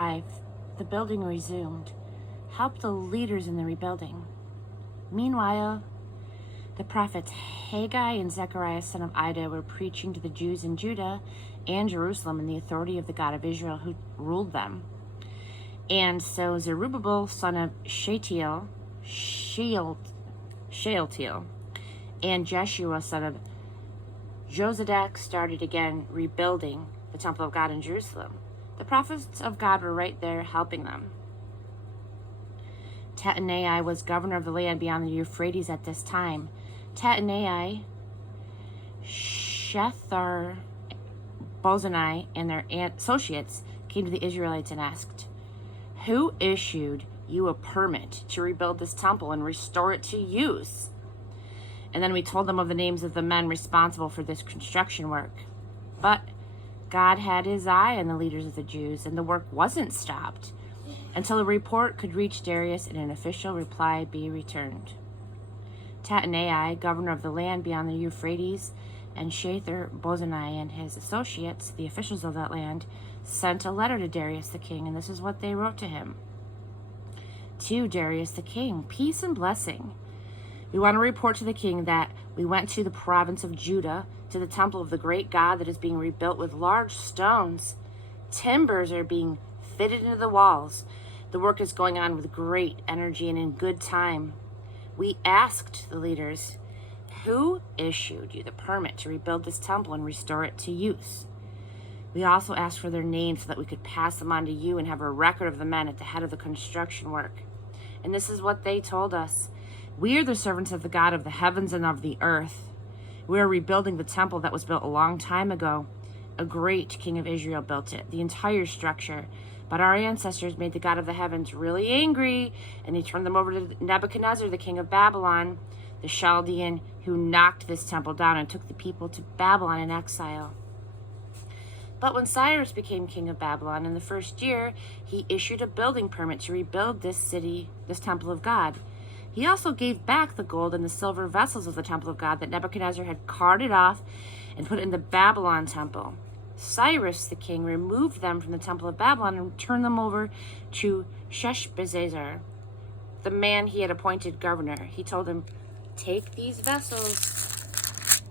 The building resumed. Help the leaders in the rebuilding. Meanwhile, the prophets Haggai and Zechariah, son of Iddo, were preaching to the Jews in Judah and Jerusalem in the authority of the God of Israel who ruled them. And so Zerubbabel, son of Shealtiel, and Jeshua, son of Jozadak, started again rebuilding the temple of God in Jerusalem. The prophets of God were right there helping them. Tattenai was governor of the land beyond the Euphrates at this time. Tattenai, Shethar, Bozani, and their associates came to the Israelites and asked, "Who issued you a permit to rebuild this temple and restore it to use?" And then we told them of the names of the men responsible for this construction work. But God had his eye on the leaders of the Jews, and the work wasn't stopped until a report could reach Darius and an official reply be returned. Tattenai, governor of the land beyond the Euphrates, and Shethar Bozani and his associates, the officials of that land, sent a letter to Darius the king, and this is what they wrote to him. To Darius the king, peace and blessing. We want to report to the king that we went to the province of Judah, to the temple of the great God that is being rebuilt with large stones. Timbers are being fitted into the walls. The work is going on with great energy and in good time. We asked the leaders, "Who issued you the permit to rebuild this temple and restore it to use?" We also asked for their names so that we could pass them on to you and have a record of the men at the head of the construction work. And this is what they told us. "We are the servants of the God of the heavens and of the earth. We are rebuilding the temple that was built a long time ago. A great king of Israel built it, the entire structure. But our ancestors made the God of the heavens really angry, and he turned them over to Nebuchadnezzar, the king of Babylon, the Chaldean, who knocked this temple down and took the people to Babylon in exile. But when Cyrus became king of Babylon in the first year, he issued a building permit to rebuild this temple of God. He also gave back the gold and the silver vessels of the temple of God that Nebuchadnezzar had carted off and put in the Babylon temple. Cyrus the king removed them from the temple of Babylon and turned them over to Sheshbazzar, the man he had appointed governor. He told him, "Take these vessels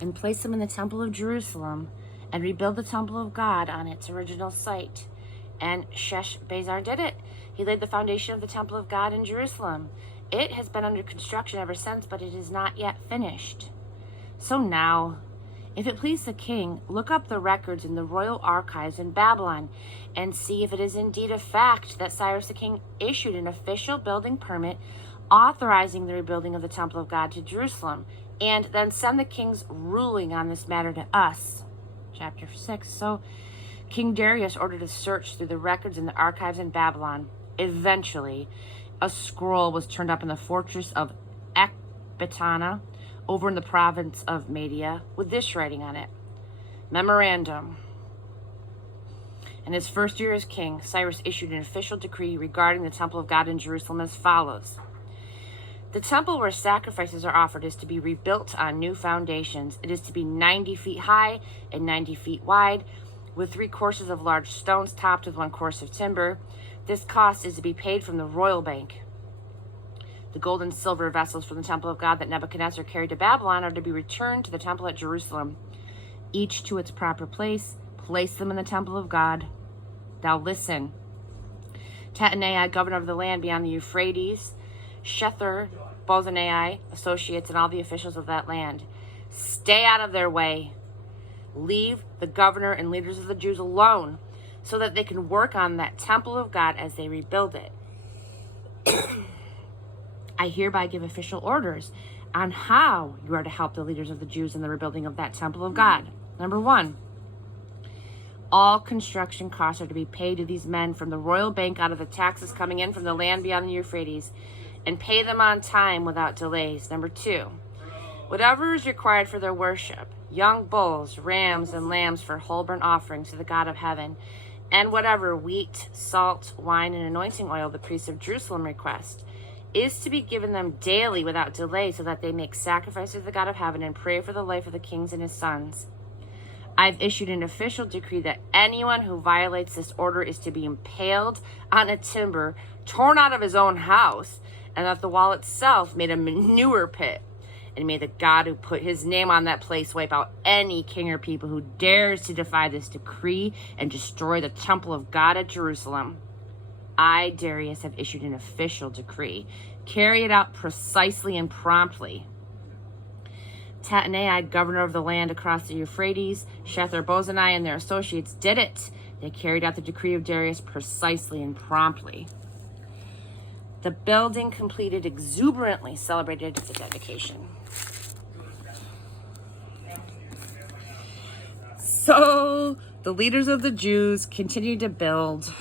and place them in the temple of Jerusalem and rebuild the temple of God on its original site." And Sheshbazzar did it. He laid the foundation of the temple of God in Jerusalem. It has been under construction ever since, but it is not yet finished. So now, if it please the king, look up the records in the royal archives in Babylon and see if it is indeed a fact that Cyrus the king issued an official building permit authorizing the rebuilding of the temple of God to Jerusalem, and then send the king's ruling on this matter to us. Chapter 6. So King Darius ordered a search through the records in the archives in Babylon. Eventually, a scroll was turned up in the fortress of Ecbatana, over in the province of Media, with this writing on it: Memorandum. In his first year as king, Cyrus issued an official decree regarding the temple of God in Jerusalem as follows: the temple where sacrifices are offered is to be rebuilt on new foundations. It is to be 90 feet high and 90 feet wide, with 3 courses of large stones topped with 1 course of timber. This cost is to be paid from the royal bank. The gold and silver vessels from the temple of God that Nebuchadnezzar carried to Babylon are to be returned to the temple at Jerusalem, each to its proper place. Place them in the temple of God. Now listen. Tattenai, governor of the land beyond the Euphrates, Shethar Bozani, associates, and all the officials of that land, stay out of their way. Leave the governor and leaders of the Jews alone so that they can work on that temple of God as they rebuild it. I hereby give official orders on how you are to help the leaders of the Jews in the rebuilding of that temple of God. Number 1, all construction costs are to be paid to these men from the royal bank out of the taxes coming in from the land beyond the Euphrates, and pay them on time without delays. Number 2, whatever is required for their worship, young bulls, rams, and lambs for whole burnt offerings to the God of heaven, and whatever wheat, salt, wine, and anointing oil the priests of Jerusalem request, is to be given them daily without delay, so that they make sacrifices to the God of heaven and pray for the life of the kings and his sons. I've issued an official decree that anyone who violates this order is to be impaled on a timber torn out of his own house, and that the wall itself made a manure pit. And may the God who put his name on that place wipe out any king or people who dares to defy this decree and destroy the temple of God at Jerusalem. I, Darius, have issued an official decree. Carry it out precisely and promptly. Tattenai, governor of the land across the Euphrates, Shethar-Bozenai and their associates did it. They carried out the decree of Darius precisely and promptly. The building completed exuberantly celebrated its dedication. So the leaders of the Jews continued to build.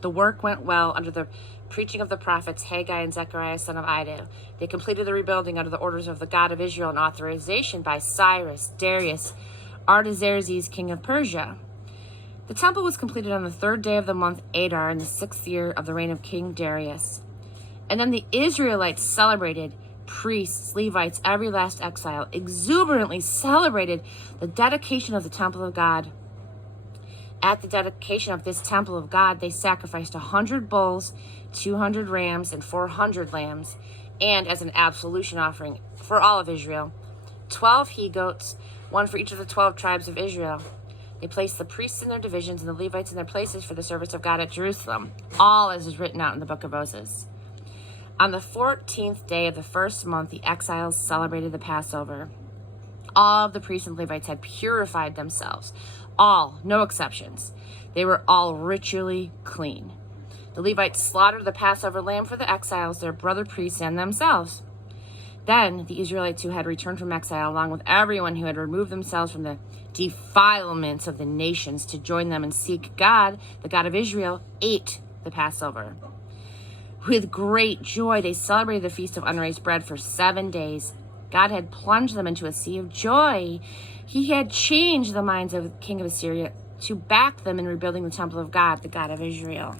The work went well under the preaching of the prophets Haggai and Zechariah, son of Iddo. They completed the rebuilding under the orders of the God of Israel and authorization by Cyrus, Darius, Artaxerxes, king of Persia. The temple was completed on the 3rd day of the month Adar in the 6th year of the reign of King Darius. And then the Israelites celebrated, priests, Levites, every last exile, exuberantly celebrated the dedication of the temple of God. At the dedication of this temple of God, they sacrificed 100 bulls, 200 rams, and 400 lambs, and as an absolution offering for all of Israel, 12 he-goats, one for each of the 12 tribes of Israel. They placed the priests in their divisions and the Levites in their places for the service of God at Jerusalem, all as is written out in the book of Moses. On the 14th day of the 1st month, the exiles celebrated the Passover. All of the priests and Levites had purified themselves. All, no exceptions. They were all ritually clean. The Levites slaughtered the Passover lamb for the exiles, their brother priests, and themselves. Then the Israelites who had returned from exile, along with everyone who had removed themselves from the defilements of the nations to join them and seek God, the God of Israel, ate the Passover. With great joy, they celebrated the Feast of Unraised Bread for 7 days. God had plunged them into a sea of joy. He had changed the minds of the king of Assyria to back them in rebuilding the temple of God, the God of Israel.